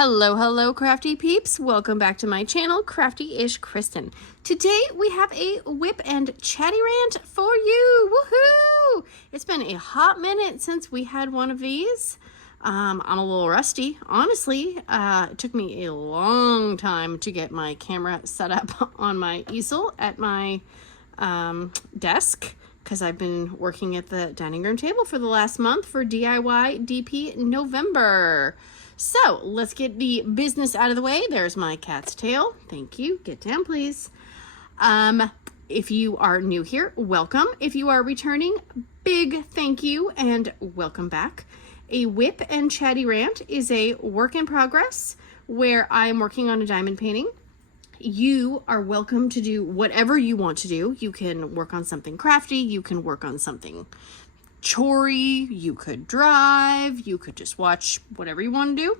Hello, crafty peeps. Welcome back to my channel, Crafty-ishKristyn. Today we have a WIP and Chatty rant for you. Woohoo! It's been a hot minute since we had one of these. I'm a little rusty, honestly. It took me a long time to get my camera set up on my easel at my desk, because I've been working at the dining room table for the last month for DIY DP November. So let's get the business out of the way. There's my cat's tail. Thank you. Get down, please. If you are new here, welcome. If you are returning, big thank you and welcome back. A WIP and Chatty rant is a work in progress where I'm working on a diamond painting. You are welcome to do whatever you want to do. You can work on something crafty. You can work on something chorey, you could drive, you could just watch, whatever you want to do.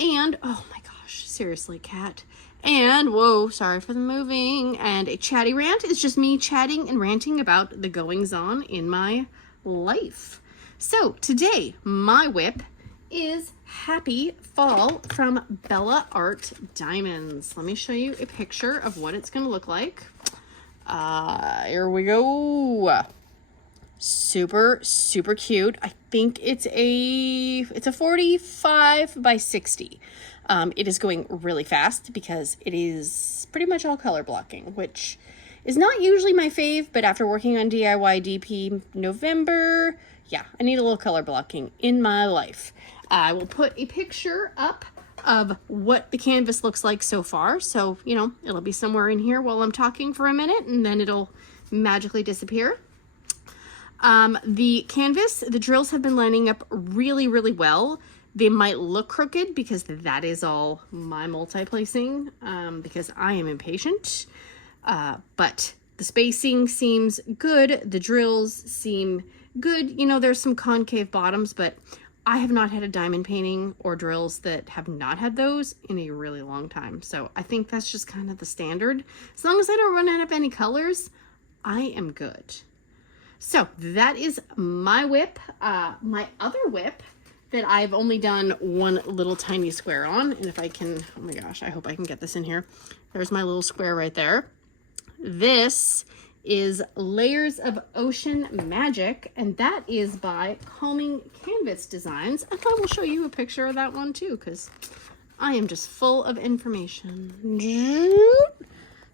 And oh my gosh, seriously, cat. And whoa, sorry for the moving. And a Chatty rant is just me chatting and ranting about the goings on in my life. So today my WIP is Happy Fall from Bella Art Diamonds. Let me show you a picture of what it's gonna look like. Here we go. Super cute. I think it's a 45 by 60. It is going really fast because it is pretty much all color blocking, which is not usually my fave, but after working on DIY DP November, yeah, I need a little color blocking in my life. I will put a picture up of what the canvas looks like so far, so you know, it'll be somewhere in here while I'm talking for a minute and then it'll magically disappear. The canvas, the drills have been lining up really well. They might look crooked because that is all my multi-placing, because I am impatient. But the spacing seems good. The drills seem good. You know, there's some concave bottoms, but I have not had a diamond painting or drills that have not had those in a really long time. So I think that's just kind of the standard. As long as I don't run out of any colors, I am good. So that is my WIP. My other WIP that I've only done one little tiny square on, and if I can, oh my gosh, I hope I can get this in here. There's my little square right there. This is Layers of Ocean Magic, and that is by Calming Canvas Designs. And I will show you a picture of that one too, because I am just full of information.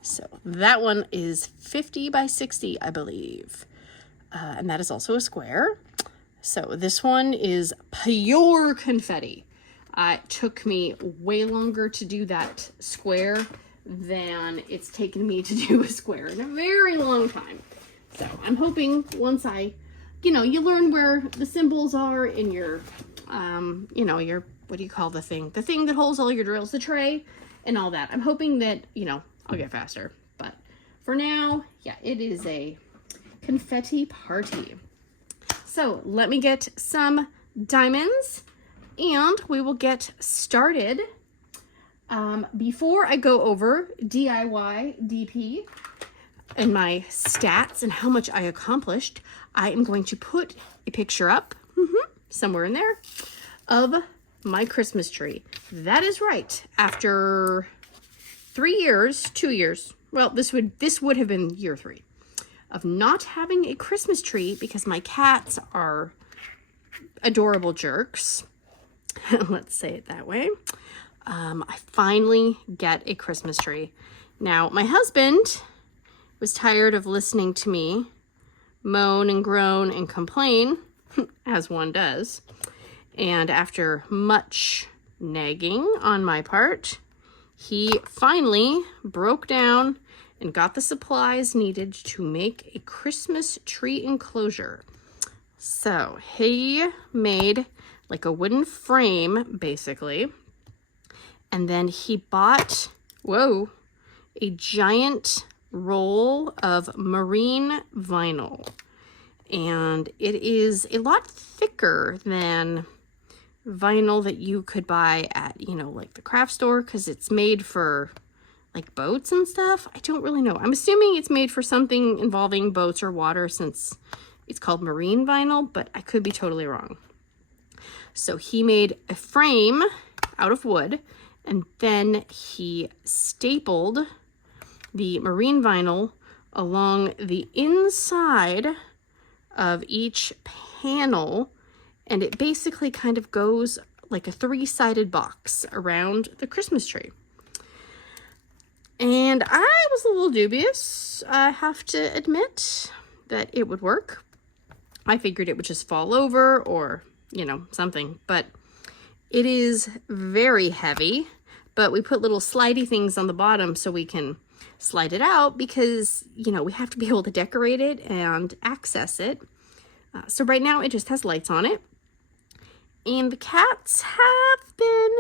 So that one is 50 by 60, I believe. And that is also a square. So this one is pure confetti. It took me way longer to do that square than it's taken me to do a square in a very long time. So I'm hoping once you learn where the symbols are in your, your, what do you call the thing? The thing that holds all your drills, the tray and all that. I'm hoping that, I'll get faster. But for now, yeah, it is a confetti party. So let me get some diamonds and we will get started. Before I go over DIY DP and my stats and how much I accomplished, I am going to put a picture up somewhere in there of my Christmas tree. That is right. After 2 years, well, this would have been year 3 of not having a Christmas tree because my cats are adorable jerks. Let's say it that way. I finally get a Christmas tree. Now, my husband was tired of listening to me moan and groan and complain, as one does. And after much nagging on my part, he finally broke down and got the supplies needed to make a Christmas tree enclosure. So he made like a wooden frame, basically. And then he bought, a giant roll of marine vinyl. And it is a lot thicker than vinyl that you could buy at, like the craft store, because it's made for like boats and stuff. I don't really know. I'm assuming it's made for something involving boats or water since it's called marine vinyl, but I could be totally wrong. So he made a frame out of wood, and then he stapled the marine vinyl along the inside of each panel, and it basically kind of goes like a three-sided box around the Christmas tree. And I was a little dubious, I have to admit, that it would work. I figured it would just fall over or, you know, something, but it is very heavy. But we put little slidey things on the bottom so we can slide it out because, you know, we have to be able to decorate it and access it. So right now it just has lights on it. And the cats have been,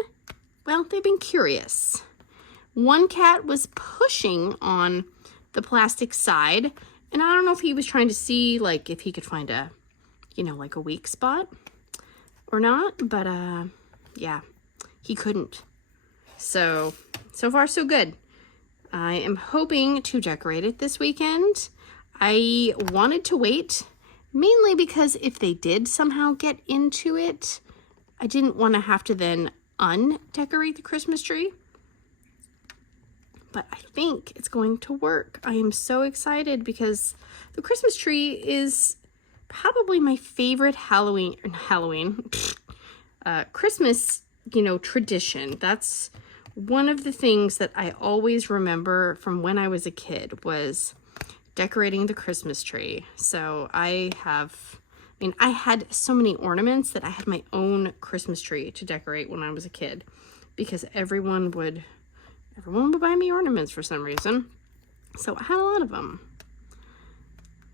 well, they've been curious. One cat was pushing on the plastic side, and I don't know if he was trying to see, like, if he could find a, you know, like a weak spot or not, but, yeah, he couldn't. So far so good. I am hoping to decorate it this weekend. I wanted to wait, mainly because if they did somehow get into it, I didn't want to have to then undecorate the Christmas tree. But I think it's going to work. I am so excited because the Christmas tree is probably my favorite Christmas, you know, tradition. That's one of the things that I always remember from when I was a kid was decorating the Christmas tree. So I had so many ornaments that I had my own Christmas tree to decorate when I was a kid because everyone would buy me ornaments for some reason. So I had a lot of them.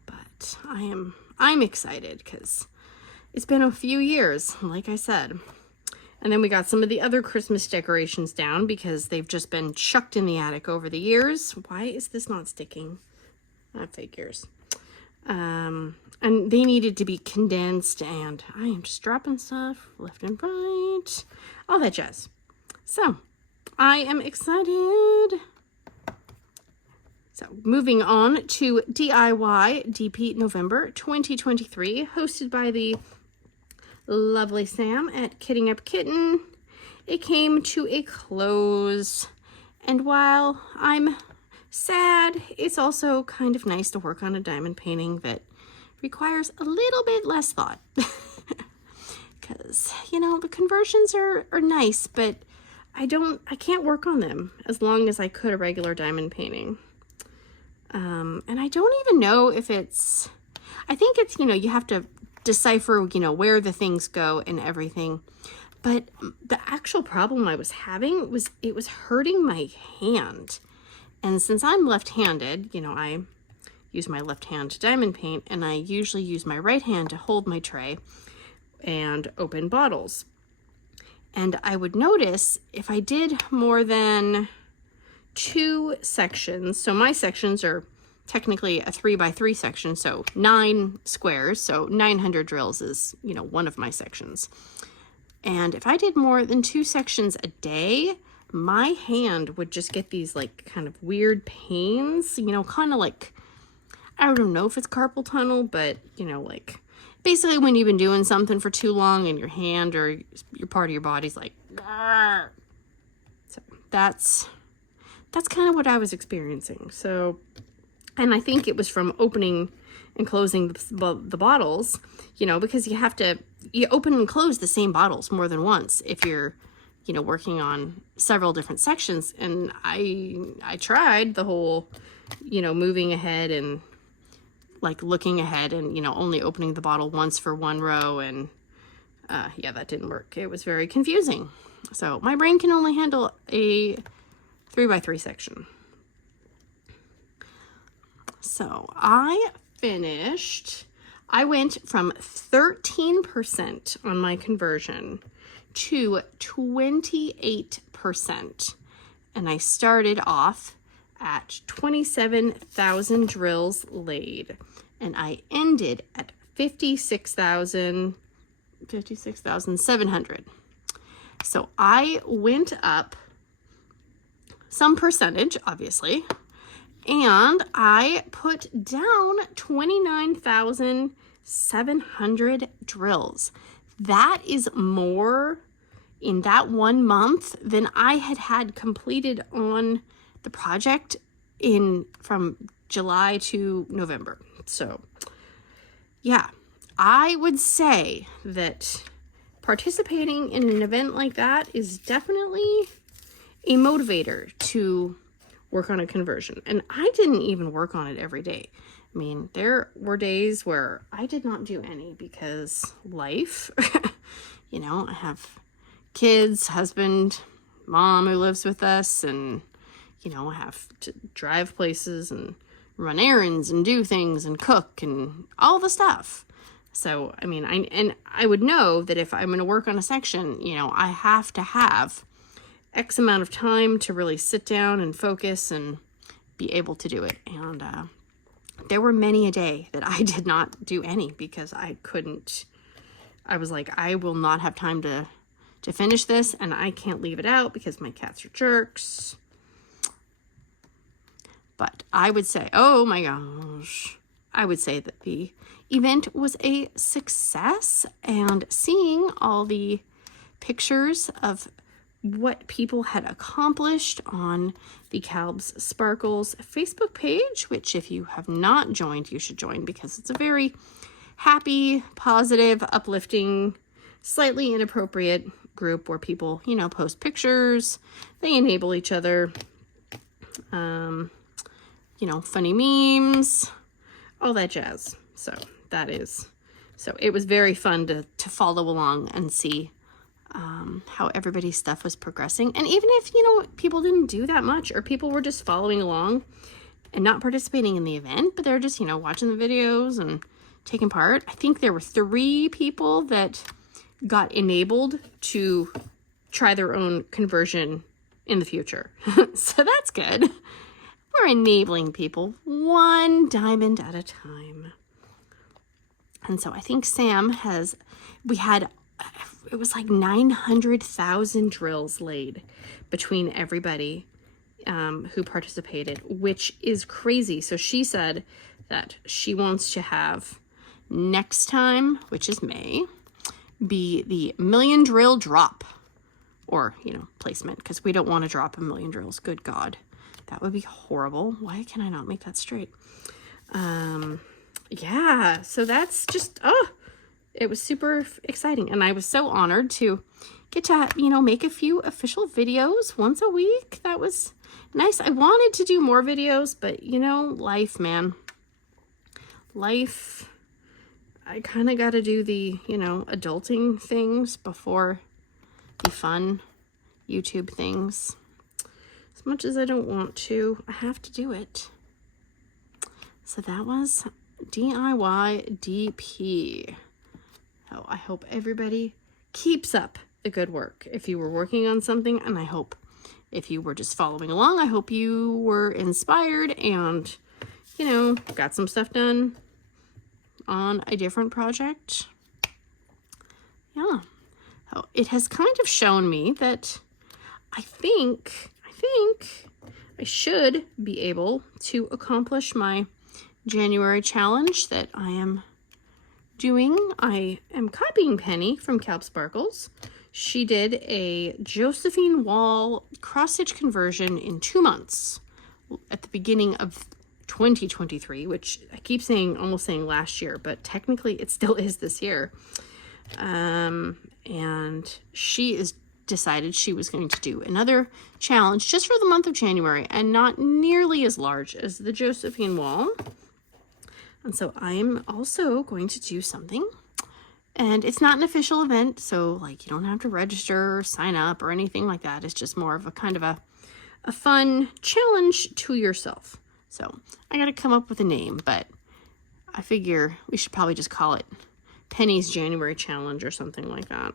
But I'm excited because it's been a few years, like I said. And then we got some of the other Christmas decorations down because they've just been chucked in the attic over the years. Why is this not sticking? That figures. And they needed to be condensed, and I am just dropping stuff left and right. All that jazz. So I am excited. So moving on to DIY DP November 2023, hosted by the lovely Sam at Kitting Up Kitten. It came to a close, and while I'm sad, it's also kind of nice to work on a diamond painting that requires a little bit less thought. Because, you know, the conversions are nice, but I can't work on them as long as I could a regular diamond painting. And I don't even know if I think it's, you know, you have to decipher, you know, where the things go and everything. But the actual problem I was having was it was hurting my hand. And since I'm left-handed, you know, I use my left hand to diamond paint, and I usually use my right hand to hold my tray and open bottles. And I would notice if I did more than 2 sections, so my sections are technically a 3x3 section, so 9 squares, so 900 drills is, you know, one of my sections. And if I did more than 2 sections a day, my hand would just get these like kind of weird pains, you know, kind of like, I don't know if it's carpal tunnel, but, you know, like basically when you've been doing something for too long and your hand or your part of your body's like, Argh. So that's kind of what I was experiencing. So, and I think it was from opening and closing the bottles, you know, because you open and close the same bottles more than once if you're, you know, working on several different sections. And I tried the whole, you know, moving ahead and like looking ahead and, you know, only opening the bottle once for one row. And yeah, that didn't work. It was very confusing. So my brain can only handle a 3x3 section. So I went from 13% on my conversion to 28%. And I started off at 27,000 drills laid. And I ended at 56,700. So I went up some percentage, obviously, and I put down 29,700 drills. That is more in that 1 month than I had completed on the project from July to November. So yeah, I would say that participating in an event like that is definitely a motivator to work on a conversion. And I didn't even work on it every day. I mean, there were days where I did not do any because life, you know, I have kids, husband, mom who lives with us, and, you know, I have to drive places and run errands and do things and cook and all the stuff. So, I mean, I would know that if I'm going to work on a section, you know, I have to have X amount of time to really sit down and focus and be able to do it. And there were many a day that I did not do any because I couldn't. I was like, I will not have time to finish this, and I can't leave it out because my cats are jerks. But I would say, oh my gosh, I would say that the event was a success, and seeing all the pictures of what people had accomplished on the Calb's Sparkles Facebook page, which if you have not joined, you should join because it's a very happy, positive, uplifting, slightly inappropriate group where people, you know, post pictures, they enable each other, you know, funny memes, all that jazz. So it was very fun to follow along and see how everybody's stuff was progressing. And even if, you know, people didn't do that much, or people were just following along and not participating in the event, but they're just, you know, watching the videos and taking part. I think there were 3 people that got enabled to try their own conversion in the future. So that's good. We're enabling people 1 diamond at a time. And so I think Sam it was like 900,000 drills laid between everybody who participated, which is crazy. So she said that she wants to have next time, which is May, be the 1,000,000 drill drop, or, you know, placement, because we don't want to drop 1,000,000 drills. Good God, that would be horrible. Why can I not make that straight? Yeah, so that's just, it was super exciting. And I was so honored to get to, you know, make a few official videos once a week. That was nice. I wanted to do more videos, but, you know, life, man. Life, I kind of got to do the, you know, adulting things before the fun YouTube things. As much as I don't want to, I have to do it. So that was DIY DP. So I hope everybody keeps up the good work. If you were working on something, and I hope if you were just following along, I hope you were inspired and, you know, got some stuff done on a different project. Yeah. So it has kind of shown me that I think I should be able to accomplish my January challenge that I am doing. I am copying Penny from Calb Sparkles. She did a Josephine Wall cross-stitch conversion in 2 months at the beginning of 2023, which I keep saying, almost saying last year, but technically it still is this year. And she is decided she was going to do another challenge just for the month of January, and not nearly as large as the Josephine Wall. And so I'm also going to do something, and it's not an official event, so like you don't have to register or sign up or anything like that. It's just more of a kind of a fun challenge to yourself. So I got to come up with a name, but I figure we should probably just call it Penny's January Challenge or something like that.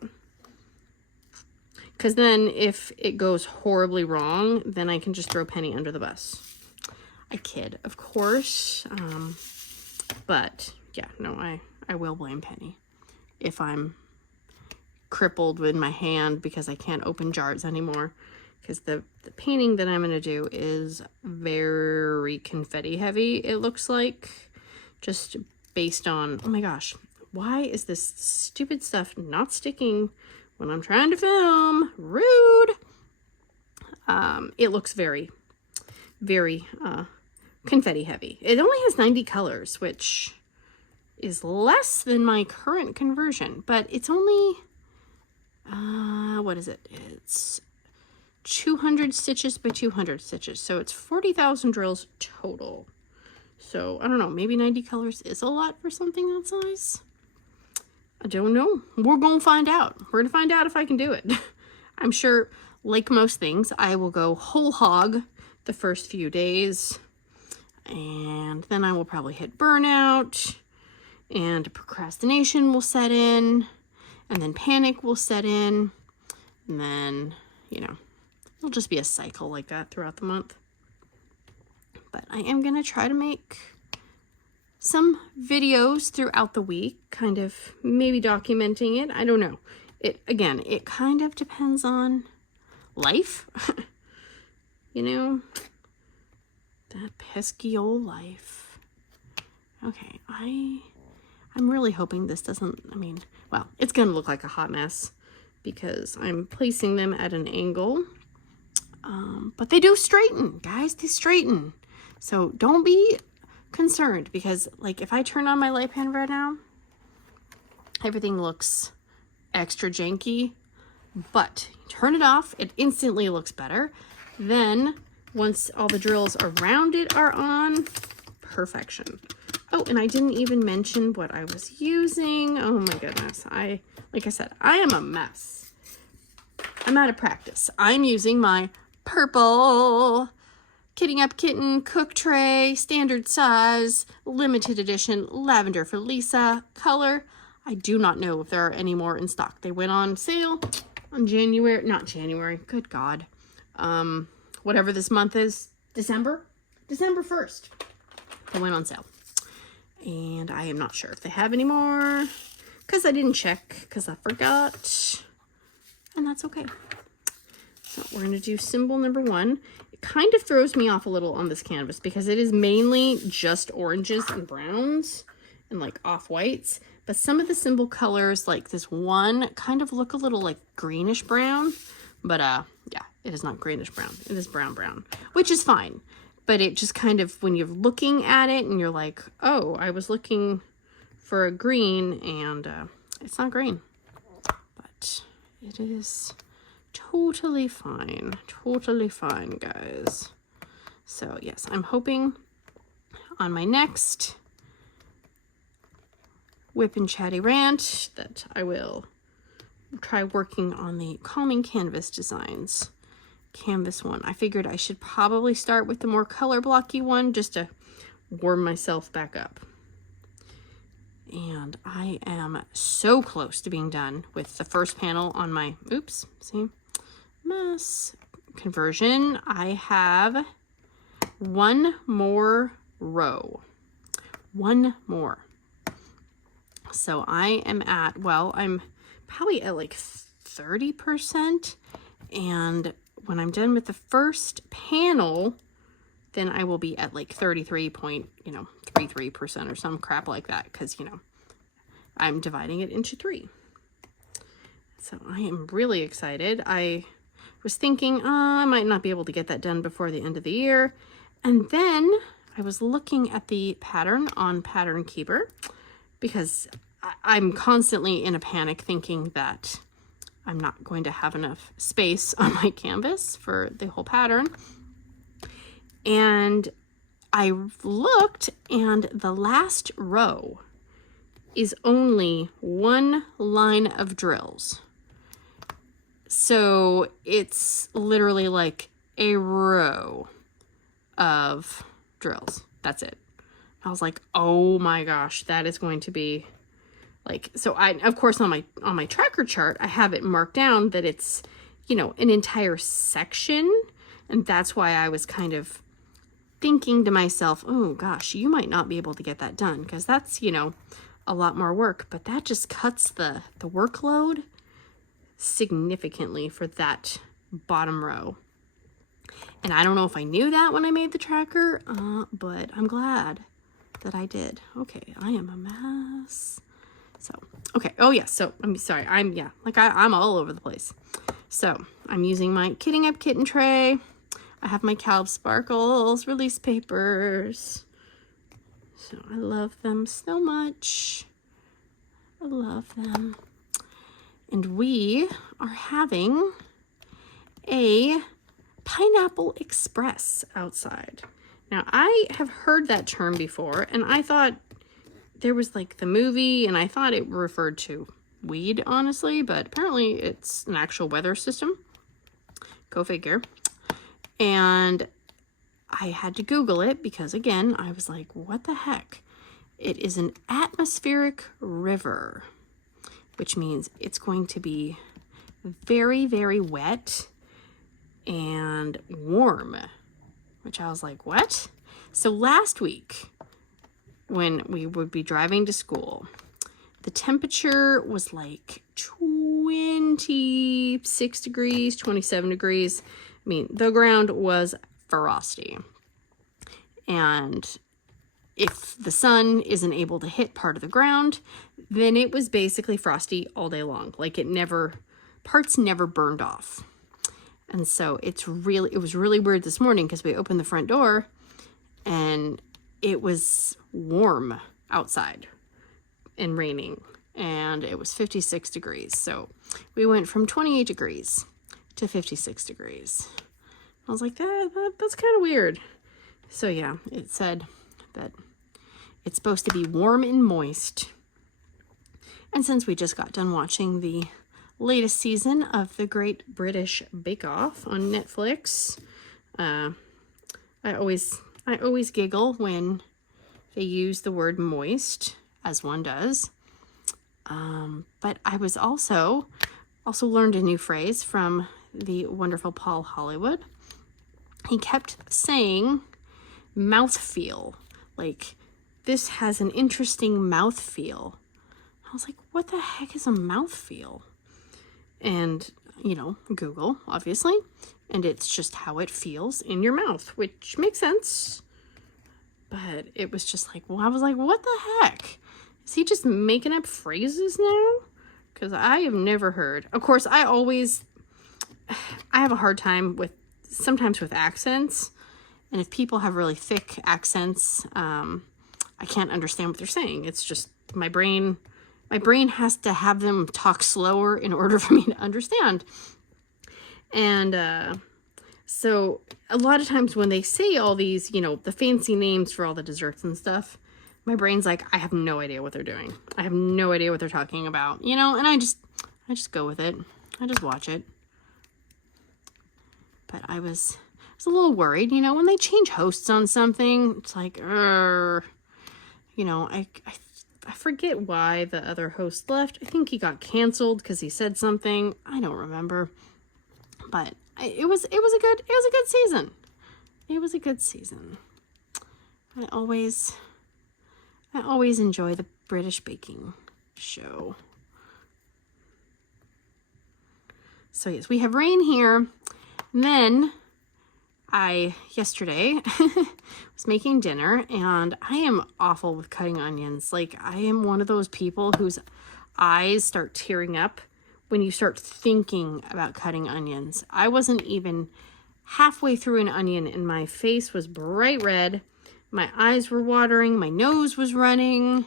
Because then if it goes horribly wrong, then I can just throw Penny under the bus. I kid, of course. But yeah, no, I will blame Penny if I'm crippled with my hand because I can't open jars anymore. Because the painting that I'm going to do is very confetti heavy, it looks like. Just based on, oh my gosh, why is this stupid stuff not sticking when I'm trying to film. Rude. It looks very, very confetti heavy. It only has 90 colors, which is less than my current conversion, but it's only, what is it? It's 200 stitches by 200 stitches. So it's 40,000 drills total. So I don't know, maybe 90 colors is a lot for something that size. I don't know. We're going to find out. We're going to find out if I can do it. I'm sure, like most things, I will go whole hog the first few days. And then I will probably hit burnout. And procrastination will set in. And then panic will set in. And then, you know, it'll just be a cycle like that throughout the month. But I am going to try to make some videos throughout the week, kind of maybe documenting it. I don't know. Again, it kind of depends on life. You know, that pesky old life. Okay, I'm really hoping this doesn't, I mean, well, it's going to look like a hot mess because I'm placing them at an angle. But they do straighten, guys. They straighten. So don't be concerned, because like if I turn on my light pan right now, everything looks extra janky, but turn it off, it instantly looks better. Then once all the drills around it are on, perfection. Oh, and I didn't even mention what I was using. Oh my goodness. Like I said, I am a mess. I'm out of practice. I'm using my purple Kitting Up Kitten Cook Tray, standard size, limited edition, lavender for Lisa color. I do not know if there are any more in stock. They went on sale on not January, good God. Whatever this month is, December 1st. They went on sale. And I am not sure if they have any more, because I didn't check, because I forgot. And that's okay. So we're going to do symbol number 1. It kind of throws me off a little on this canvas because it is mainly just oranges and browns and like off-whites. But some of the symbol colors, like this one, kind of look a little like greenish brown. But yeah, it is not greenish brown. It is brown, which is fine. But it just kind of, when you're looking at it and you're like, oh, I was looking for a green and it's not green. But it is totally fine, guys. So yes, I'm hoping on my next WIP and Chatty rant that I will try working on the calming canvas designs. Canvas one. I figured I should probably start with the more color blocky one just to warm myself back up. And I am so close to being done with the first panel on my, oops, see, mess conversion. I have one more row. One more. So I am at, well, I'm probably at like 30%. And when I'm done with the first panel, then I will be at like 33% or some crap like that. Because, you know, I'm dividing it into 3. So I am really excited. I was thinking, I might not be able to get that done before the end of the year. And then I was looking at the pattern on Pattern Keeper because I'm constantly in a panic thinking that I'm not going to have enough space on my canvas for the whole pattern. And I looked, and the last row is only 1 line of drills. So it's literally like a row of drills. That's it. I was like, oh my gosh, that is going to be like, so I, of course, on my tracker chart, I have it marked down that it's, you know, an entire section. And that's why I was kind of thinking to myself, oh gosh, you might not be able to get that done because that's, you know, a lot more work. But that just cuts the workload significantly for that bottom row. And I don't know if I knew that when I made the tracker, but I'm glad that I did. Okay, I am a mess. So, okay. Oh, yeah. So, I'm sorry. I'm all over the place. So, I'm using my Kitting Up Kitten tray. I have my Calb Sparkles release papers. So, I love them so much. I love them. And we are having a Pineapple Express outside. Now, I have heard that term before, and I thought there was like the movie, and I thought it referred to weed, honestly, but apparently it's an actual weather system. Go figure. And I had to Google it because, again, I was like, what the heck? It is an atmospheric river, which means it's going to be very, very wet and warm, which I was like, what? So last week, when we would be driving to school, the temperature was like 26 degrees, 27 degrees. I mean, the ground was frosty. And if the sun isn't able to hit part of the ground, then it was basically frosty all day long. Like parts never burned off. And so it was really weird this morning because we opened the front door and it was warm outside and raining, and it was 56 degrees. So we went from 28 degrees to 56 degrees. I was like, that's kind of weird. So yeah, it said that it's supposed to be warm and moist. And since we just got done watching the latest season of the Great British Bake Off on Netflix, I always giggle when they use the word moist, as one does. But I was also learned a new phrase from the wonderful Paul Hollywood. He kept saying mouthfeel, like, this has an interesting mouthfeel. I was like, what the heck is a mouthfeel? And, Google, obviously, and it's just how it feels in your mouth, which makes sense. But it was just like, well, I was like, what the heck? Is he just making up phrases now? Because I have never heard. Of course, I have a hard time sometimes with accents. And if people have really thick accents, I can't understand what they're saying. It's just my brain has to have them talk slower in order for me to understand. And so a lot of times when they say all these, the fancy names for all the desserts and stuff, my brain's like, I have no idea what they're doing. I have no idea what they're talking about, and I just go with it. I just watch it. But I was a little worried, when they change hosts on something, it's like, I forget why the other host left. I think he got canceled because he said something. I don't remember. But it was a good season. It was a good season. I always enjoy the British baking show. So yes, we have rain here. And then yesterday was making dinner, and I am awful with cutting onions. Like, I am one of those people whose eyes start tearing up when you start thinking about cutting onions. I wasn't even halfway through an onion and my face was bright red. My eyes were watering. My nose was running.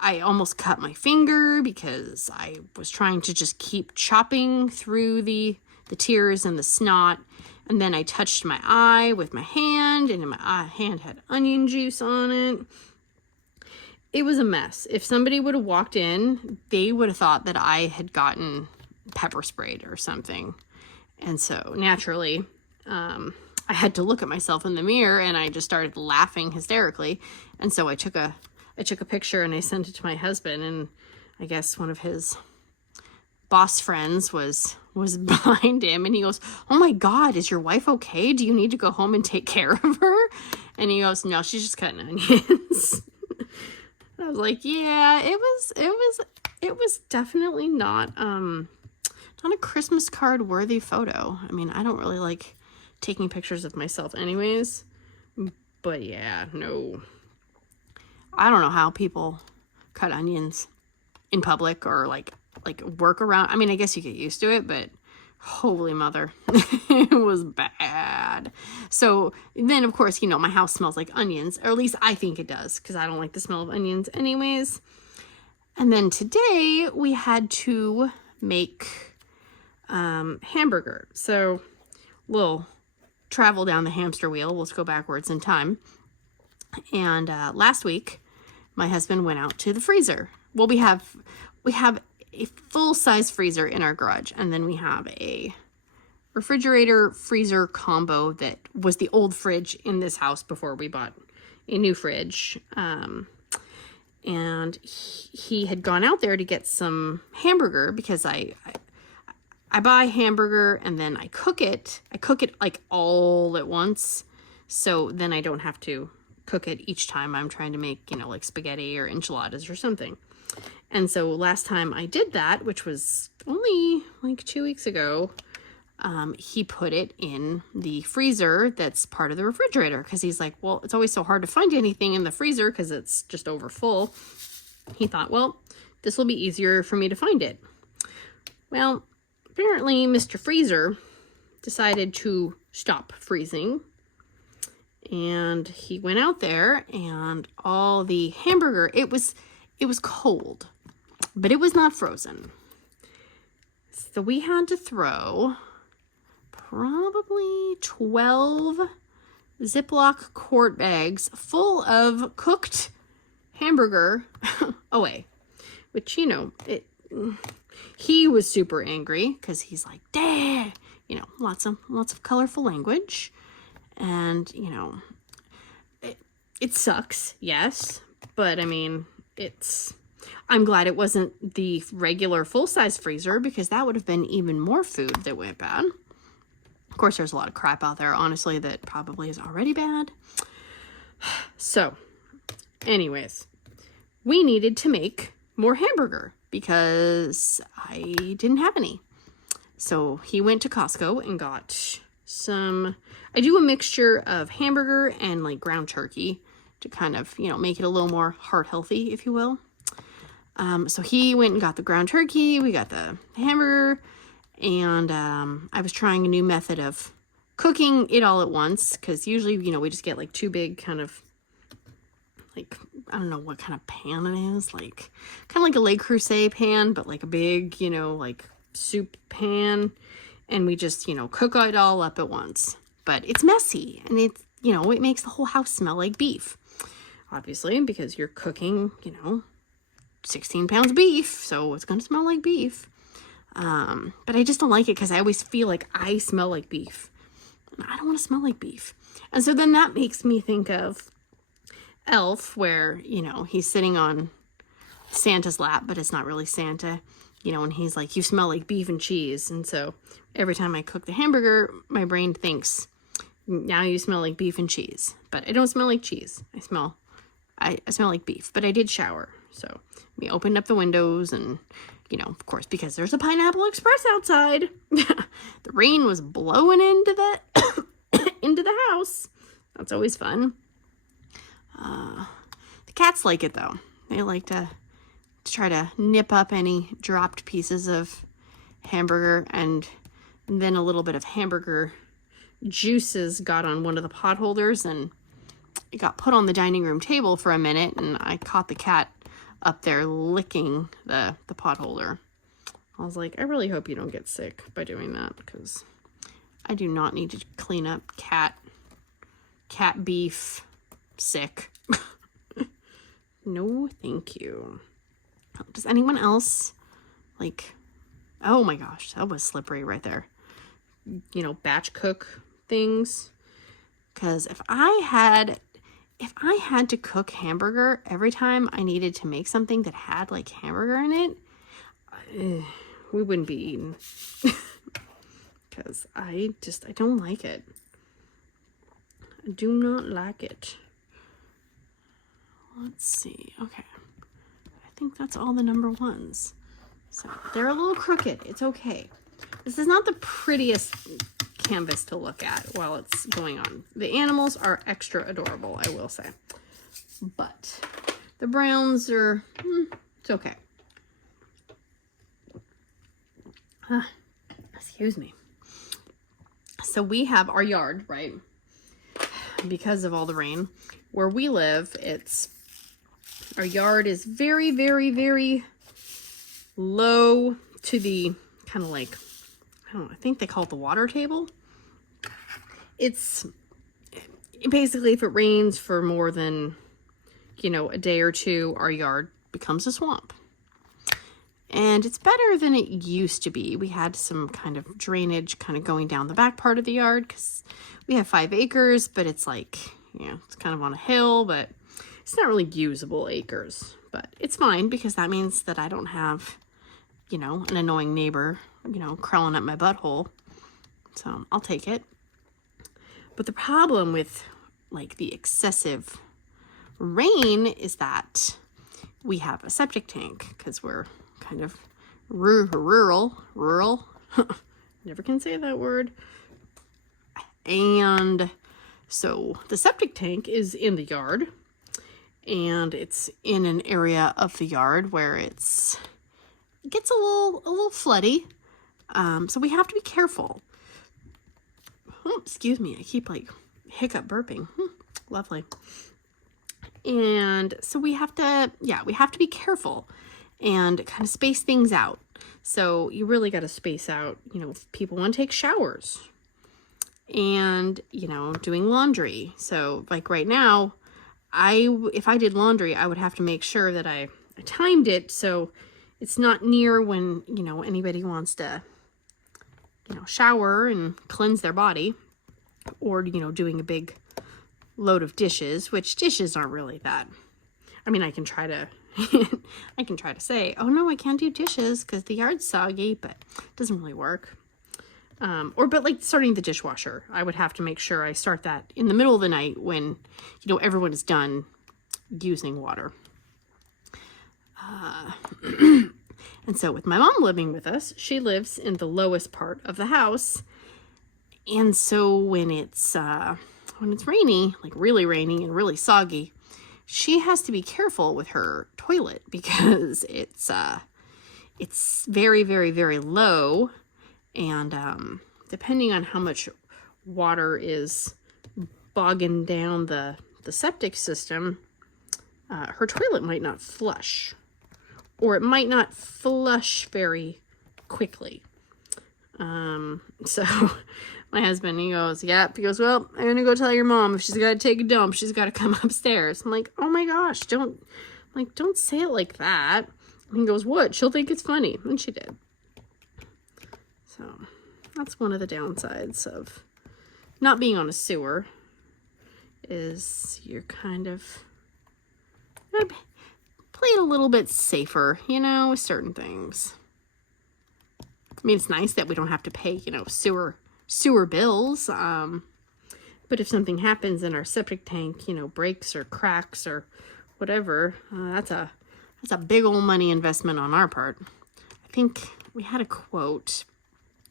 I almost cut my finger because I was trying to just keep chopping through the tears and the snot. And then I touched my eye with my hand, and my hand had onion juice on it. It was a mess. If somebody would have walked in, they would have thought that I had gotten pepper sprayed or something. And so naturally, I had to look at myself in the mirror, and I just started laughing hysterically. And so I took a picture and I sent it to my husband, and I guess one of his boss friends was behind him, and he goes, "Oh my God, is your wife okay? Do you need to go home and take care of her?" And he goes, "No, she's just cutting onions." I was like, yeah, it was definitely not a Christmas card worthy photo. I mean, I don't really like taking pictures of myself anyways, but yeah, no. I don't know how people cut onions. in public or like work around. I mean, I guess you get used to it, but holy mother, it was bad. So then, of course, you know, my house smells like onions, or at least I think it does, because I don't like the smell of onions anyways. And then today we had to make hamburger. So we'll travel down the hamster wheel. Let's go backwards in time. And last week, my husband went out to the freezer. Well, we have a full-size freezer in our garage, and then we have a refrigerator freezer combo that was the old fridge in this house before we bought a new fridge. And he had gone out there to get some hamburger, because I buy hamburger and then I cook it like all at once, so then I don't have to cook it each time I'm trying to make, you know, like spaghetti or enchiladas or something. And so last time I did that, which was only like 2 weeks ago, he put it in the freezer that's part of the refrigerator, because he's like, well, it's always so hard to find anything in the freezer because it's just over full. He thought, well, this will be easier for me to find it. Well, apparently Mr. Freezer decided to stop freezing, and he went out there, and all the hamburger, it was cold, but it was not frozen. So we had to throw probably 12 Ziploc quart bags full of cooked hamburger away, which, you know, he was super angry because he's like, Dad, you know, lots of colorful language, and, you know, it sucks, yes, but I mean, I'm glad it wasn't the regular full-size freezer, because that would have been even more food that went bad. Of course, there's a lot of crap out there, honestly, that probably is already bad. So, anyways, we needed to make more hamburger because I didn't have any. So he went to Costco and got some, I do a mixture of hamburger and like ground turkey to kind of, you know, make it a little more heart healthy, if you will. So he went and got the ground turkey, we got the hamburger, and I was trying a new method of cooking it all at once, because usually, you know, we just get like two big kind of, like, I don't know what kind of pan it is, like, kind of like a Le Creuset pan, but like a big, you know, like soup pan, and we just, you know, cook it all up at once. But it's messy, and it's, you know, it makes the whole house smell like beef, obviously, because you're cooking, you know, 16 pounds of beef, so it's gonna smell like beef. But I just don't like it, because I always feel like I smell like beef, and I don't want to smell like beef. And so then that makes me think of Elf, where, you know, he's sitting on Santa's lap, but it's not really Santa, you know, and he's like, you smell like beef and cheese. And so every time I cook the hamburger, my brain thinks, now you smell like beef and cheese. But I don't smell like cheese. I smell like beef, but I did shower. So we opened up the windows, and, you know, of course, because there's a Pineapple Express outside, the rain was blowing into the house. That's always fun. The cats like it, though. They like to try to nip up any dropped pieces of hamburger, and then a little bit of hamburger juices got on one of the pot holders, and it got put on the dining room table for a minute, and I caught the cat up there licking the pot holder. I was like, I really hope you don't get sick by doing that, because I do not need to clean up cat beef sick. No, thank you. Does anyone else, like, oh my gosh, that was slippery right there. You know, batch cook things. Because if I had to cook hamburger every time I needed to make something that had like hamburger in it, we wouldn't be eating. Because I don't like it. I do not like it. Let's see. Okay. I think that's all the number ones. So they're a little crooked. It's okay. This is not the prettiest canvas to look at while it's going on. The animals are extra adorable, I will say. But the browns are, it's okay. Excuse me. So we have our yard, right? Because of all the rain. Where we live, our yard is very, very, very low to the kind of like, I don't know, I think they call it the water table. It's basically, if it rains for more than, a day or two, our yard becomes a swamp. And it's better than it used to be. We had some kind of drainage kind of going down the back part of the yard because we have 5 acres, but it's like, it's kind of on a hill, but it's not really usable acres. But it's fine because that means that I don't have, an annoying neighbor, crawling up my butthole. So I'll take it. But the problem with like the excessive rain is that we have a septic tank because we're kind of rural, never can say that word. And so the septic tank is in the yard, and it's in an area of the yard where it gets a little floody. So we have to be careful. Oh, excuse me, I keep like hiccup burping. Lovely. And so we have to be careful and kind of space things out. So you really got to space out, if people want to take showers and, doing laundry. So like right now, if I did laundry, I would have to make sure that I timed it so it's not near when, anybody wants to, shower and cleanse their body, or, doing a big load of dishes, which dishes aren't really that. I mean, I can try to say, oh no, I can't do dishes because the yard's soggy, but it doesn't really work. But like starting the dishwasher, I would have to make sure I start that in the middle of the night when, everyone is done using water. And so with my mom living with us, she lives in the lowest part of the house. And so when it's rainy, like really rainy and really soggy, she has to be careful with her toilet because it's very, very, very low. And depending on how much water is bogging down the septic system, her toilet might not flush, or it might not flush very quickly. So my husband, he goes, well, I'm going to go tell your mom if she's got to take a dump, she's got to come upstairs. I'm like, oh my gosh, don't say it like that. And he goes, what? She'll think it's funny. And she did. So that's one of the downsides of not being on a sewer, is you're kind of play it a little bit safer, with certain things. I mean, it's nice that we don't have to pay, sewer bills. But if something happens and our septic tank, breaks or cracks or whatever, that's a big old money investment on our part. I think we had a quote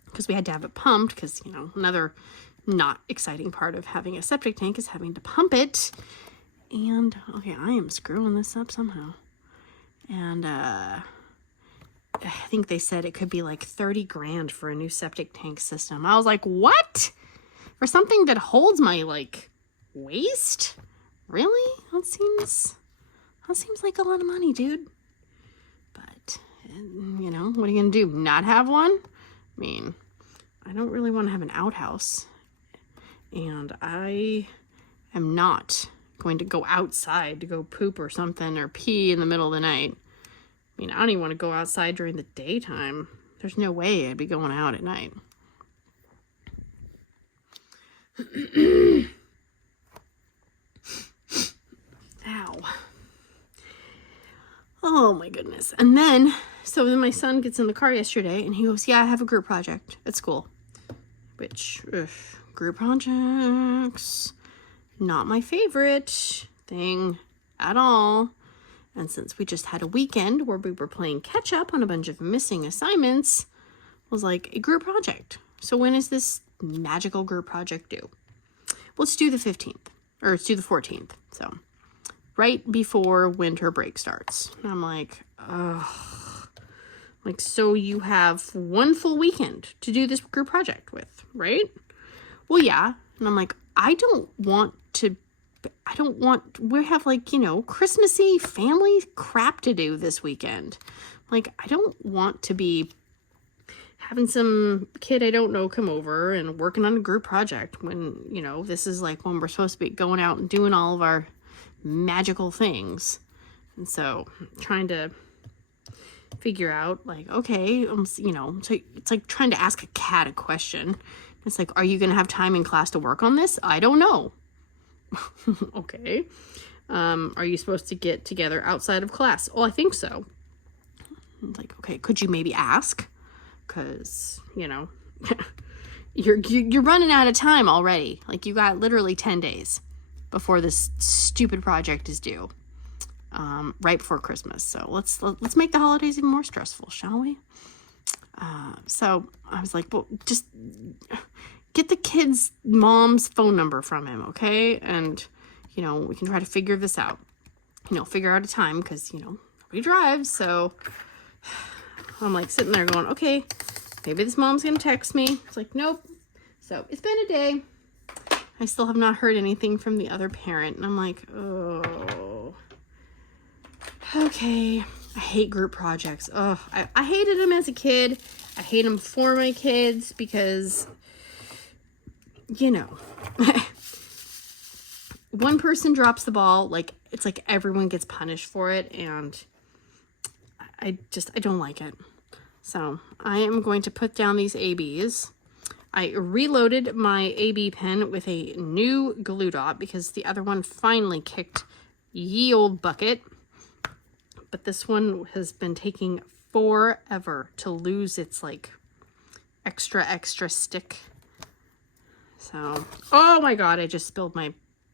because we had to have it pumped because, another not exciting part of having a septic tank is having to pump it. And, okay, I am screwing this up somehow. And, I think they said it could be like 30 grand for a new septic tank system. I was like, what? For something that holds my, waste? Really? That seems like a lot of money, dude. But, what are you going to do? Not have one? I mean, I don't really want to have an outhouse. And I am not going to go outside to go poop or something or pee in the middle of the night. I mean, I don't even want to go outside during the daytime. There's no way I'd be going out at night. Ow. Oh my goodness. And then my son gets in the car yesterday and he goes, yeah, I have a group project at school. Which, group projects, not my favorite thing at all. And since we just had a weekend where we were playing catch up on a bunch of missing assignments, was like a group project. So when is this magical group project due? Well, it's due the 15th, or it's due the 14th. So right before winter break starts. And I'm like, ugh. Like, so you have one full weekend to do this group project with, right? Well, yeah. And I'm like, we have like, you know, Christmassy family crap to do this weekend. Like, I don't want to be having some kid I don't know come over and working on a group project when, you know, this is like when we're supposed to be going out and doing all of our magical things. And so I'm trying to figure out, like, okay, you know, so it's like trying to ask a cat a question. It's like, are you going to have time in class to work on this? I don't know. Okay. Are you supposed to get together outside of class? Oh, I think so. I'm like, okay, could you maybe ask? Because, you know, you're running out of time already. Like, you got literally 10 days before this stupid project is due. Right before Christmas. So let's make the holidays even more stressful, shall we? So I was like, well, just get the kid's mom's phone number from him, okay? And, you know, we can try to figure this out. You know, figure out a time, because, you know, nobody drives. So I'm like sitting there going, okay, maybe this mom's gonna text me. It's like, nope. So it's been a day. I still have not heard anything from the other parent. And I'm like, oh, okay. I hate group projects. Oh, I hated them as a kid. I hate them for my kids because, you know, one person drops the ball, like, it's like everyone gets punished for it, and I don't like it. So I am going to put down these ABs. I reloaded my AB pen with a new glue dot because the other one finally kicked ye old bucket. But this one has been taking forever to lose its, like, extra stick. So, oh my god, I just spilled my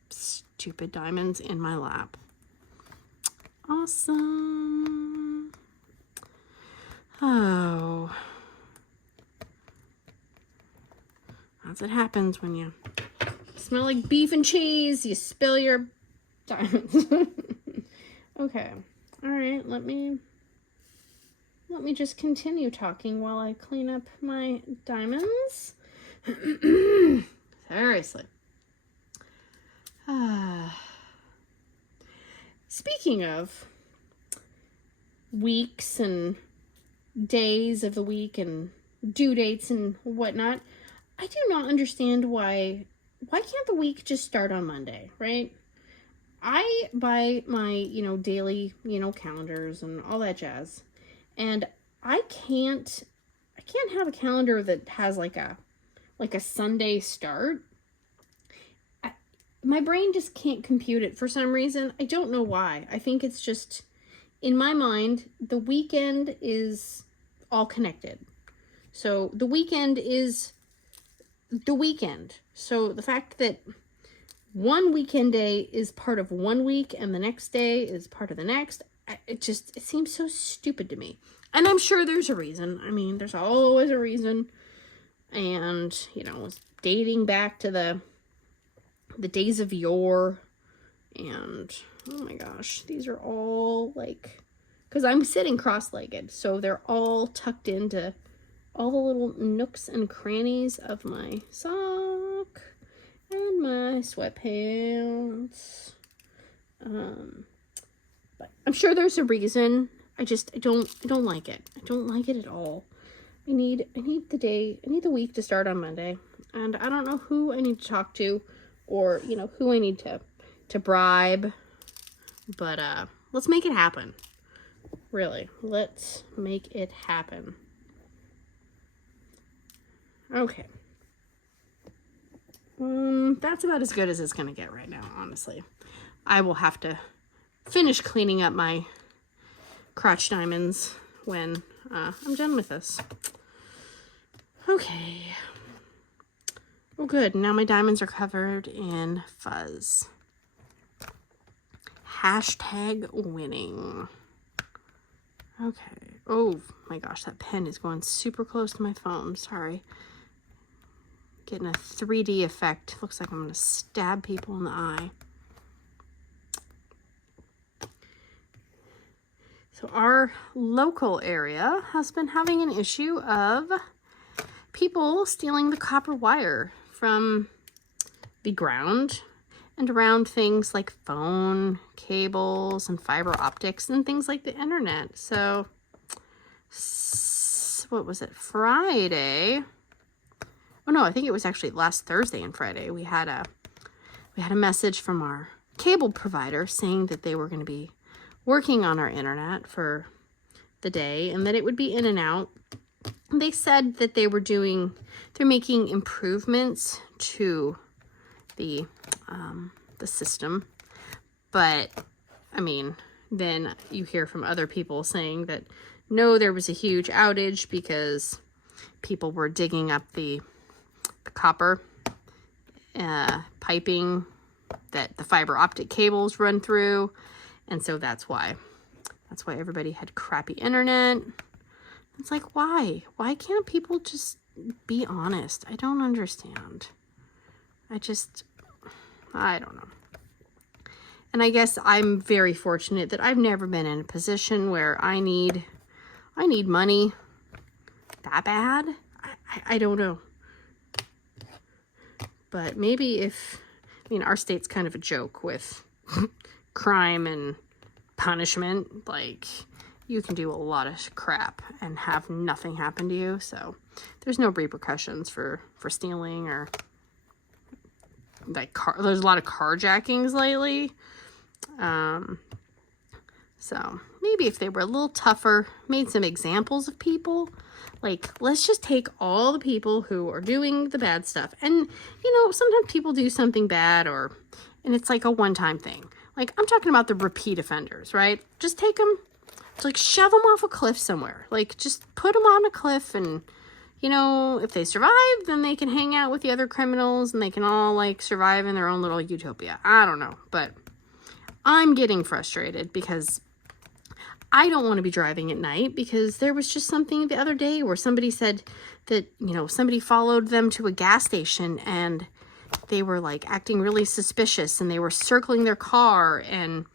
stupid diamonds in my lap. Awesome. Oh. That's what happens when you smell like beef and cheese. You spill your diamonds. Okay. All right, let me just continue talking while I clean up my diamonds. Seriously. Speaking of weeks and days of the week and due dates and whatnot, I do not understand why can't the week just start on Monday, right? I buy my, you know, daily, you know, calendars and all that jazz. And I can't have a calendar that has like a Sunday start. My brain just can't compute it for some reason. I don't know why. I think it's just, in my mind, the weekend is all connected. So the weekend is the weekend. So the fact that one weekend day is part of one week and the next day is part of the next, it seems so stupid to me. And I'm sure there's a reason. I mean, there's always a reason. And, you know, dating back to the days of yore. And, oh my gosh, these are all like, because I'm sitting cross-legged, so they're all tucked into all the little nooks and crannies of my sock and my sweatpants. But I'm sure there's a reason. I don't like it. I don't like it at all. I need the week to start on Monday, and I don't know who I need to talk to, or, you know, who I need to bribe, but let's make it happen. Really, let's make it happen. Okay. That's about as good as it's gonna get right now, honestly. I will have to finish cleaning up my crotch diamonds when I'm done with this. Okay. Oh, good. Now my diamonds are covered in fuzz. Hashtag winning. Okay. Oh my gosh, that pen is going super close to my phone. Sorry. Getting a 3D effect. Looks like I'm going to stab people in the eye. So our local area has been having an issue of people stealing the copper wire from the ground and around things like phone cables and fiber optics and things like the internet. So what was it, Friday? Oh no, I think it was actually last Thursday and Friday. We had a message from our cable provider saying that they were going to be working on our internet for the day and that it would be in and out. They said that they're making improvements to the system, but I mean, then you hear from other people saying that no, there was a huge outage because people were digging up the copper piping that the fiber optic cables run through, and so that's why everybody had crappy internet. It's like, why can't people just be honest? I don't understand. I don't know. And I guess I'm very fortunate that I've never been in a position where I need money that bad. I don't know. But maybe our state's kind of a joke with crime and punishment. Like, you can do a lot of crap and have nothing happen to you. So there's no repercussions for stealing or like there's a lot of carjackings lately. So maybe if they were a little tougher, made some examples of people, like, let's just take all the people who are doing the bad stuff. And, sometimes people do something bad and it's like a one-time thing. Like, I'm talking about the repeat offenders, right? Just take them, like, shove them off a cliff somewhere. Like, just put them on a cliff and, if they survive, then they can hang out with the other criminals and they can all, like, survive in their own little utopia. I don't know, but I'm getting frustrated because I don't want to be driving at night, because there was just something the other day where somebody said that, somebody followed them to a gas station and they were like acting really suspicious and they were circling their car, and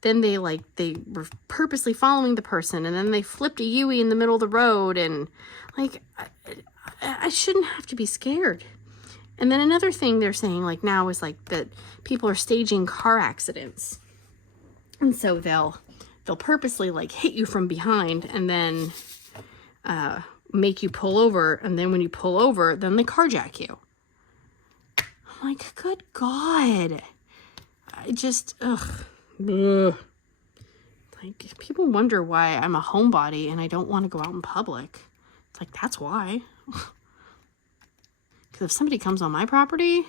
then they were purposely following the person, and then they flipped a Yui in the middle of the road, and like, I shouldn't have to be scared. And then another thing they're saying like now is like that people are staging car accidents. And so they'll purposely like hit you from behind and then make you pull over. And then when you pull over, then they carjack you. I'm like, good God. I just, ugh. Like, people wonder why I'm a homebody and I don't want to go out in public. It's like, that's why. Because if somebody comes on my property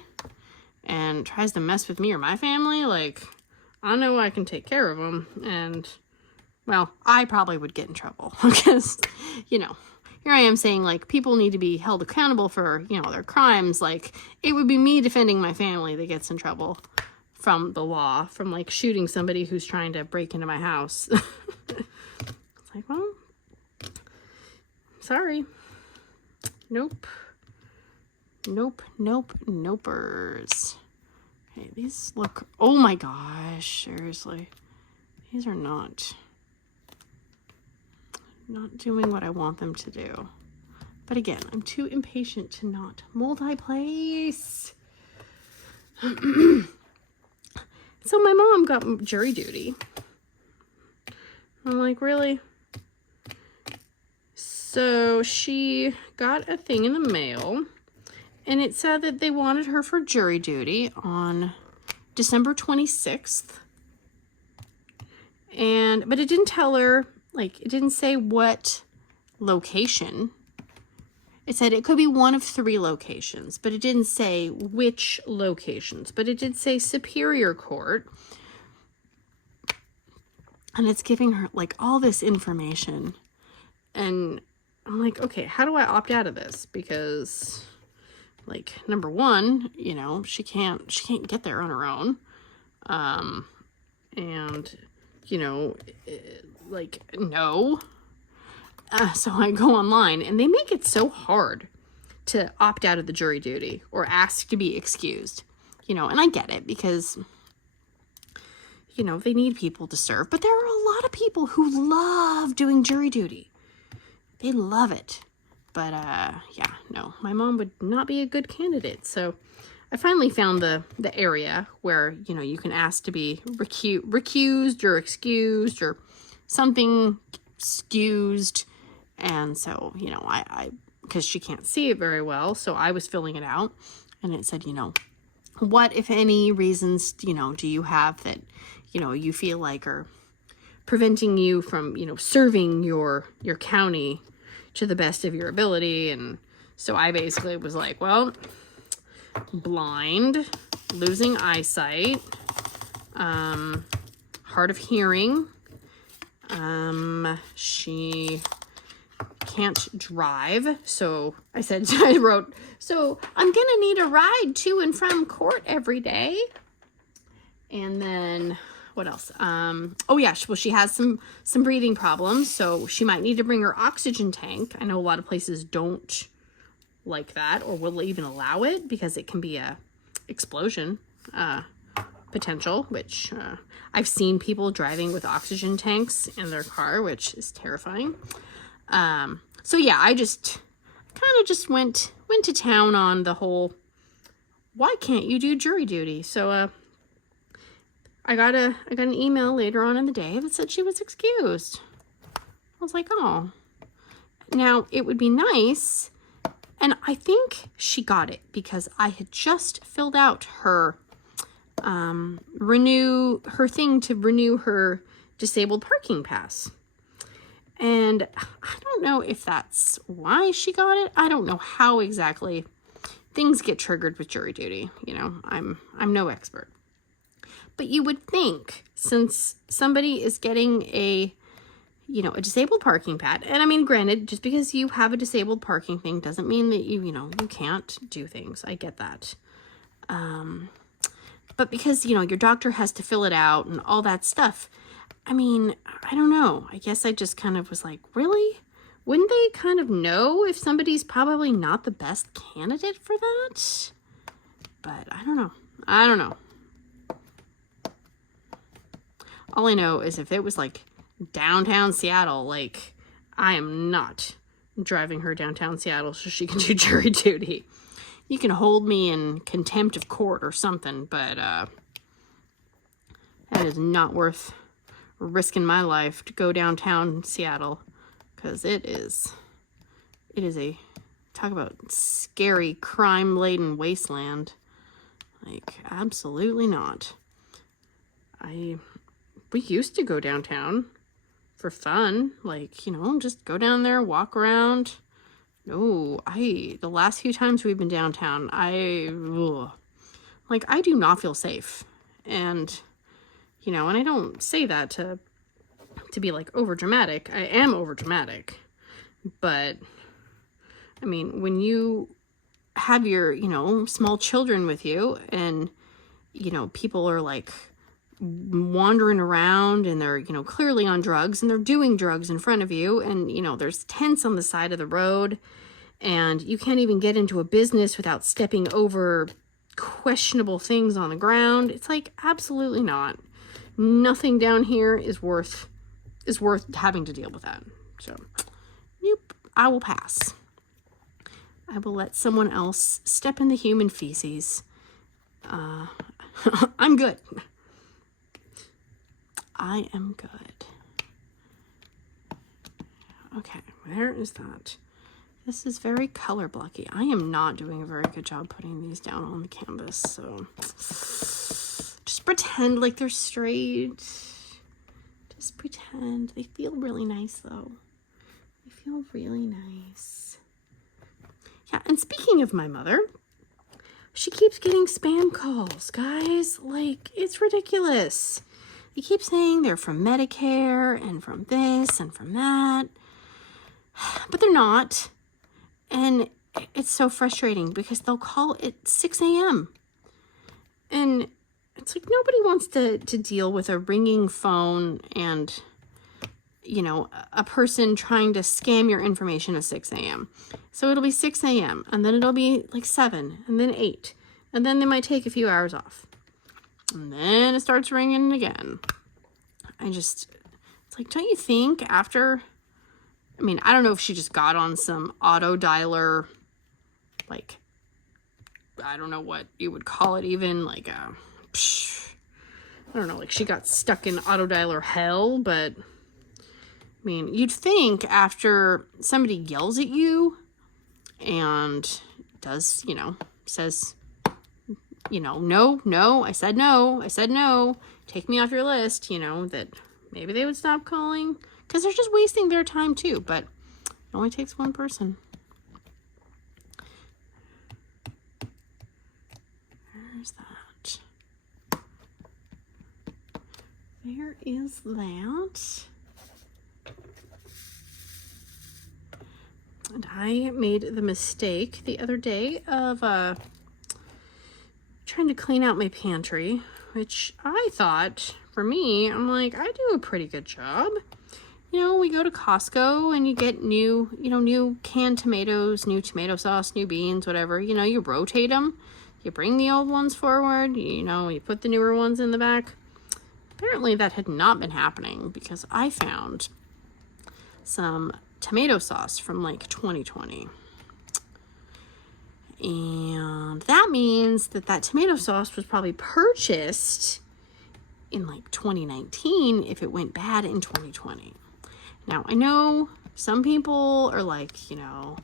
and tries to mess with me or my family, like, I know I can take care of them. And, well, I probably would get in trouble. Because, here I am saying, like, people need to be held accountable for, their crimes. Like, it would be me defending my family that gets in trouble from the law, from, like, shooting somebody who's trying to break into my house. It's like, well, sorry. Nope. Nope, nope, nopers. Okay, these look, oh my gosh, seriously. These are not doing what I want them to do. But again, I'm too impatient to not multi-place. So my mom got jury duty. I'm like, really? So she got a thing in the mail, and it said that they wanted her for jury duty on December 26th. But it didn't tell her, like, it didn't say what location. It said it could be one of 3 locations, but it didn't say which locations. But it did say Superior Court. And it's giving her, like, all this information. And I'm like, okay, how do I opt out of this? Because, like, number one, she can't get there on her own. Like, no. So I go online, and they make it so hard to opt out of the jury duty or ask to be excused, and I get it because, you know, they need people to serve. But there are a lot of people who love doing jury duty. They love it. But, yeah, no, my mom would not be a good candidate. So I finally found the area where, you know, you can ask to be recused or excused or something excused. And so, you know, I because she can't see it very well, so I was filling it out. And it said, you know, what, if any, reasons, you know, do you have that, you know, you feel like are preventing you from, you know, serving your county to the best of your ability. And so I basically was like, well, blind, losing eyesight, hard of hearing, she can't drive. So I said, I wrote, so I'm gonna need a ride to and from court every day. And then what else? Oh yeah, well, she has some breathing problems, so she might need to bring her oxygen tank. I know a lot of places don't like that or will even allow it because it can be a explosion potential, which I've seen people driving with oxygen tanks in their car, which is terrifying. So yeah, I just kind of just went to town on the whole, why can't you do jury duty? So I got an email later on in the day that said she was excused. I was like, oh. Now, it would be nice, and I think she got it because I had just filled out her thing to renew her disabled parking pass. And I don't know if that's why she got it. I don't know how exactly things get triggered with jury duty. You know, I'm no expert. But you would think, since somebody is getting a disabled parking pad, and I mean, granted, just because you have a disabled parking thing doesn't mean that you can't do things. I get that. But because, your doctor has to fill it out and all that stuff, I mean, I don't know. I guess I just kind of was like, really? Wouldn't they kind of know if somebody's probably not the best candidate for that? But I don't know. All I know is if it was like downtown Seattle, like, I am not driving her downtown Seattle so she can do jury duty. You can hold me in contempt of court or something, but that is not worth risking my life to go downtown Seattle, because it is a, talk about scary, crime-laden wasteland. Like, absolutely not. We used to go downtown for fun, like, just go down there, walk around. No, the last few times we've been downtown, I do not feel safe. And, and I don't say that to be like over dramatic. I am over dramatic, but I mean, when you have your, small children with you and, people are like wandering around and they're, clearly on drugs and they're doing drugs in front of you, and, there's tents on the side of the road and you can't even get into a business without stepping over questionable things on the ground. It's like, absolutely not. Nothing down here is worth having to deal with that. So, nope, I will pass. I will let someone else step in the human feces. I'm good. I am good. Okay, where is that? This is very color blocky. I am not doing a very good job putting these down on the canvas, so just pretend like they're straight. Just pretend. They feel really nice, though. They feel really nice. Yeah, and speaking of my mother, she keeps getting spam calls, guys. Like, it's ridiculous. They keep saying they're from Medicare and from this and from that, but they're not. And it's so frustrating because they'll call at 6 a.m. And it's like nobody wants to deal with a ringing phone and, a person trying to scam your information at 6 a.m. So it'll be 6 a.m. and then it'll be like 7 and then 8. And then they might take a few hours off. And then it starts ringing again. It's like, don't you think after, I mean, I don't know if she just got on some auto dialer, like, I don't know what you would call it, even like a, I don't know, like she got stuck in auto dialer hell, but I mean, you'd think after somebody yells at you and does, you know, says, you know, no, I said no, take me off your list, you know, that maybe they would stop calling, because they're just wasting their time too, but it only takes one person. There's that. There is that. And I made the mistake the other day of trying to clean out my pantry, which I thought, for me, I'm like, I do a pretty good job. You know, we go to Costco and you get new canned tomatoes, new tomato sauce, new beans, whatever. You know, you rotate them. You bring the old ones forward, you know, you put the newer ones in the back. Apparently that had not been happening, because I found some tomato sauce from like 2020. And that means that tomato sauce was probably purchased in like 2019 if it went bad in 2020. Now, I know some people are like, you know,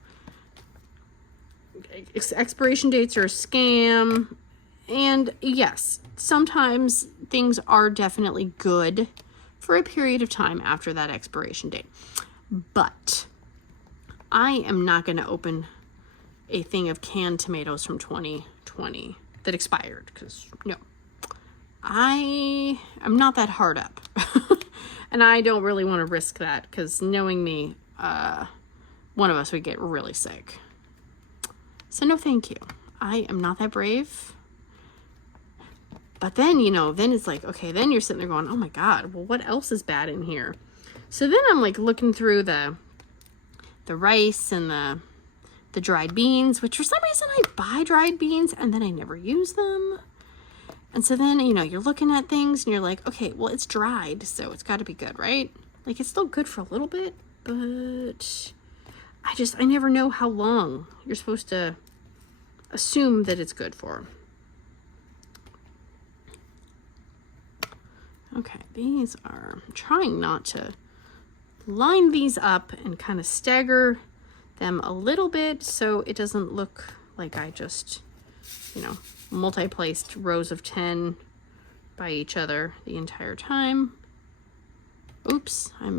expiration dates are a scam. And yes, sometimes things are definitely good for a period of time after that expiration date. But I am not going to open a thing of canned tomatoes from 2020 that expired, because no, I am not that hard up. And I don't really want to risk that, because knowing me, one of us would get really sick. So no, thank you. I am not that brave. But then, you know, then it's like, okay, then you're sitting there going, oh my God, well, what else is bad in here? So then I'm like looking through the rice and the dried beans, which for some reason I buy dried beans and then I never use them. And so then, you know, you're looking at things and you're like, okay, well, it's dried, so it's got to be good, right? Like, it's still good for a little bit, but I never know how long you're supposed to assume that it's good for. Okay, these are, I'm trying not to line these up and kind of stagger them a little bit so it doesn't look like I just, you know, multi-placed rows of 10 by each other the entire time. Oops, I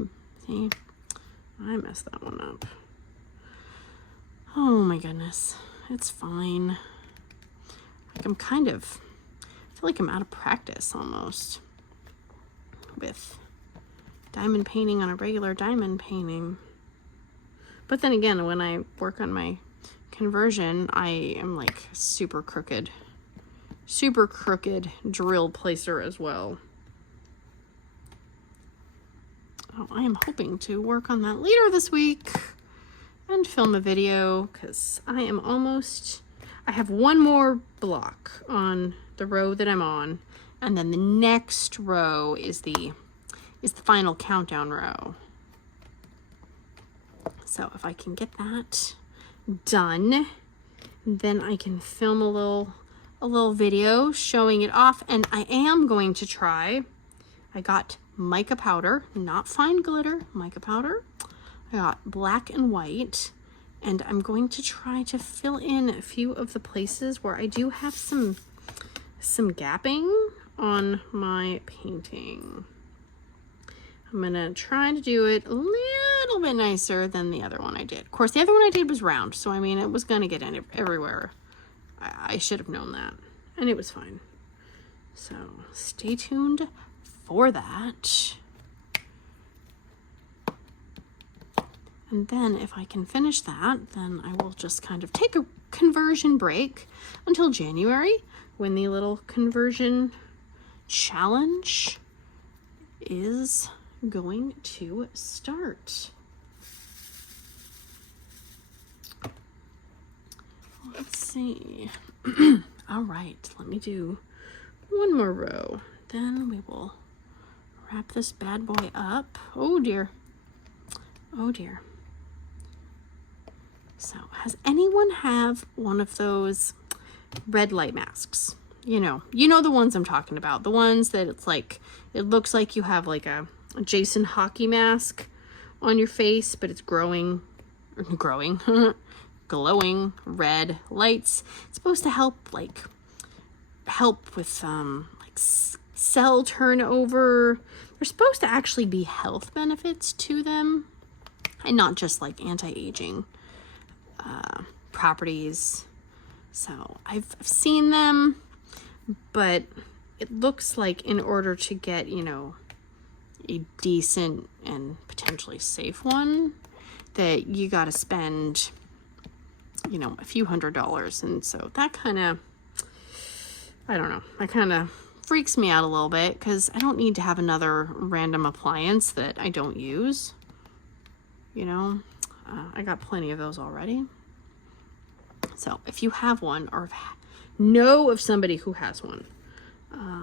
messed that one up. Oh my goodness, it's fine. Like I feel like I'm out of practice almost with diamond painting on a regular diamond painting. But then again, when I work on my conversion, I am like super crooked drill placer as well. Oh, I am hoping to work on that later this week and film a video, because I have one more block on the row that I'm on, and then the next row is the final countdown row. So if I can get that done, then I can film a little video showing it off. And I am going to try, I got mica powder, not fine glitter, mica powder. I got black and white, and I'm going to try to fill in a few of the places where I do have some gapping on my painting. I'm gonna try to do it a little bit nicer than the other one I did. Of course, the other one I did was round, so I mean, it was gonna get in everywhere. I should have known that, and it was fine. So stay tuned for that. And then if I can finish that, then I will just kind of take a conversion break until January, when the little conversion challenge is going to start. Let's see. All right, let me do one more row. Then we will wrap this bad boy up. Oh dear. Oh dear. So, has anyone have one of those red light masks? You know the ones I'm talking about. The ones that it's like, it looks like you have like a Jason hockey mask on your face, but it's glowing red lights. It's supposed to help with like cell turnover. There's supposed to actually be health benefits to them, and not just like anti-aging properties. So I've seen them, but it looks like in order to get, a decent and potentially safe one, that you got to spend, a few $100s. And so that kind of, I don't know, that kind of freaks me out a little bit, because I don't need to have another random appliance that I don't use. I got plenty of those already. So if you have one, or know of somebody who has one,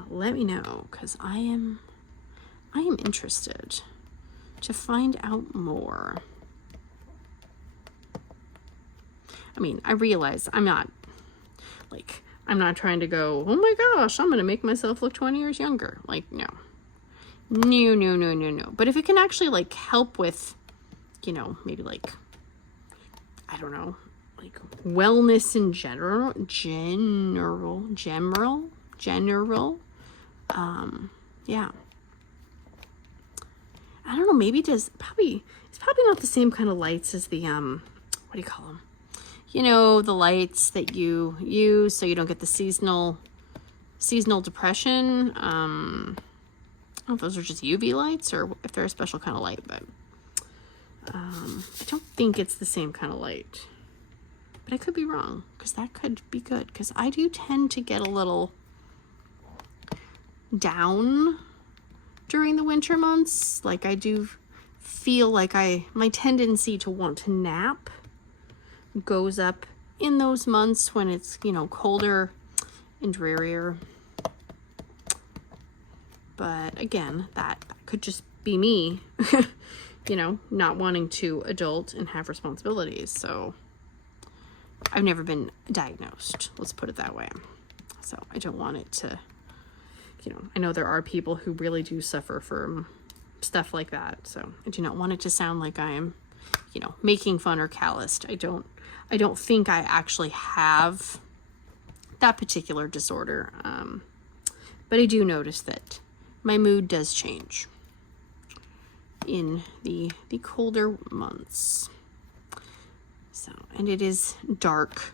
let me know, because I am interested to find out more. I mean, I realize I'm not trying to go, oh my gosh, I'm going to make myself look 20 years younger. Like, no. But if it can actually like help with, maybe like, I don't know, like wellness in general, yeah. I don't know, maybe it's probably not the same kind of lights as the, what do you call them? The lights that you use so you don't get the seasonal depression. I don't know if those are just UV lights or if they're a special kind of light, but I don't think it's the same kind of light. But I could be wrong, because that could be good, because I do tend to get a little down during the winter months. Like, I do feel like my tendency to want to nap goes up in those months when it's, colder and drearier. But again, that could just be me, not wanting to adult and have responsibilities. So I've never been diagnosed, let's put it that way. So I don't want it to, I know there are people who really do suffer from stuff like that. So I do not want it to sound like I am, making fun or calloused. I don't think I actually have that particular disorder. But I do notice that my mood does change in the colder months. So, and it is dark.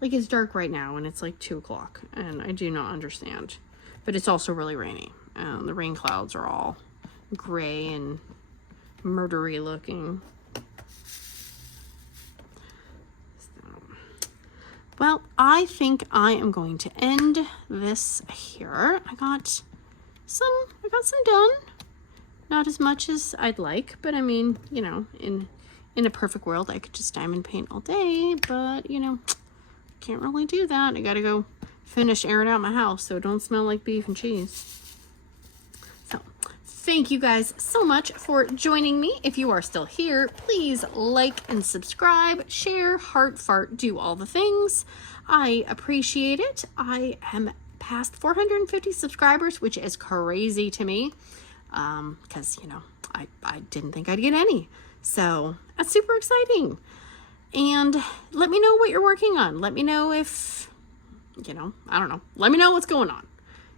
Like, it's dark right now, and it's like 2 o'clock, and I do not understand. But it's also really rainy. The rain clouds are all gray and murdery looking. Well, I think I am going to end this here. I got some done. Not as much as I'd like, but I mean, in a perfect world, I could just diamond paint all day, but, can't really do that. I gotta go finish airing out my house so it don't smell like beef and cheese. So, thank you guys so much for joining me. If you are still here, please like and subscribe, share, heart, fart, do all the things. I appreciate it. I am past 450 subscribers, which is crazy to me, because, I didn't think I'd get any. So that's super exciting. And let me know what you're working on. Let me know if, I don't know. Let me know what's going on.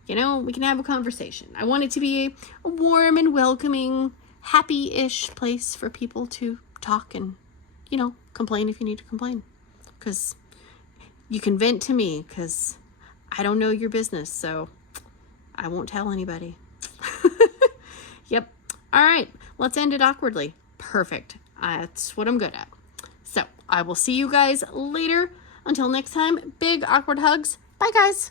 We can have a conversation. I want it to be a warm and welcoming, happy-ish place for people to talk and, complain if you need to complain. Because you can vent to me, because I don't know your business, so I won't tell anybody. Yep. All right. Let's end it awkwardly. Perfect. That's what I'm good at. So I will see you guys later. Until next time, big awkward hugs. Bye, guys.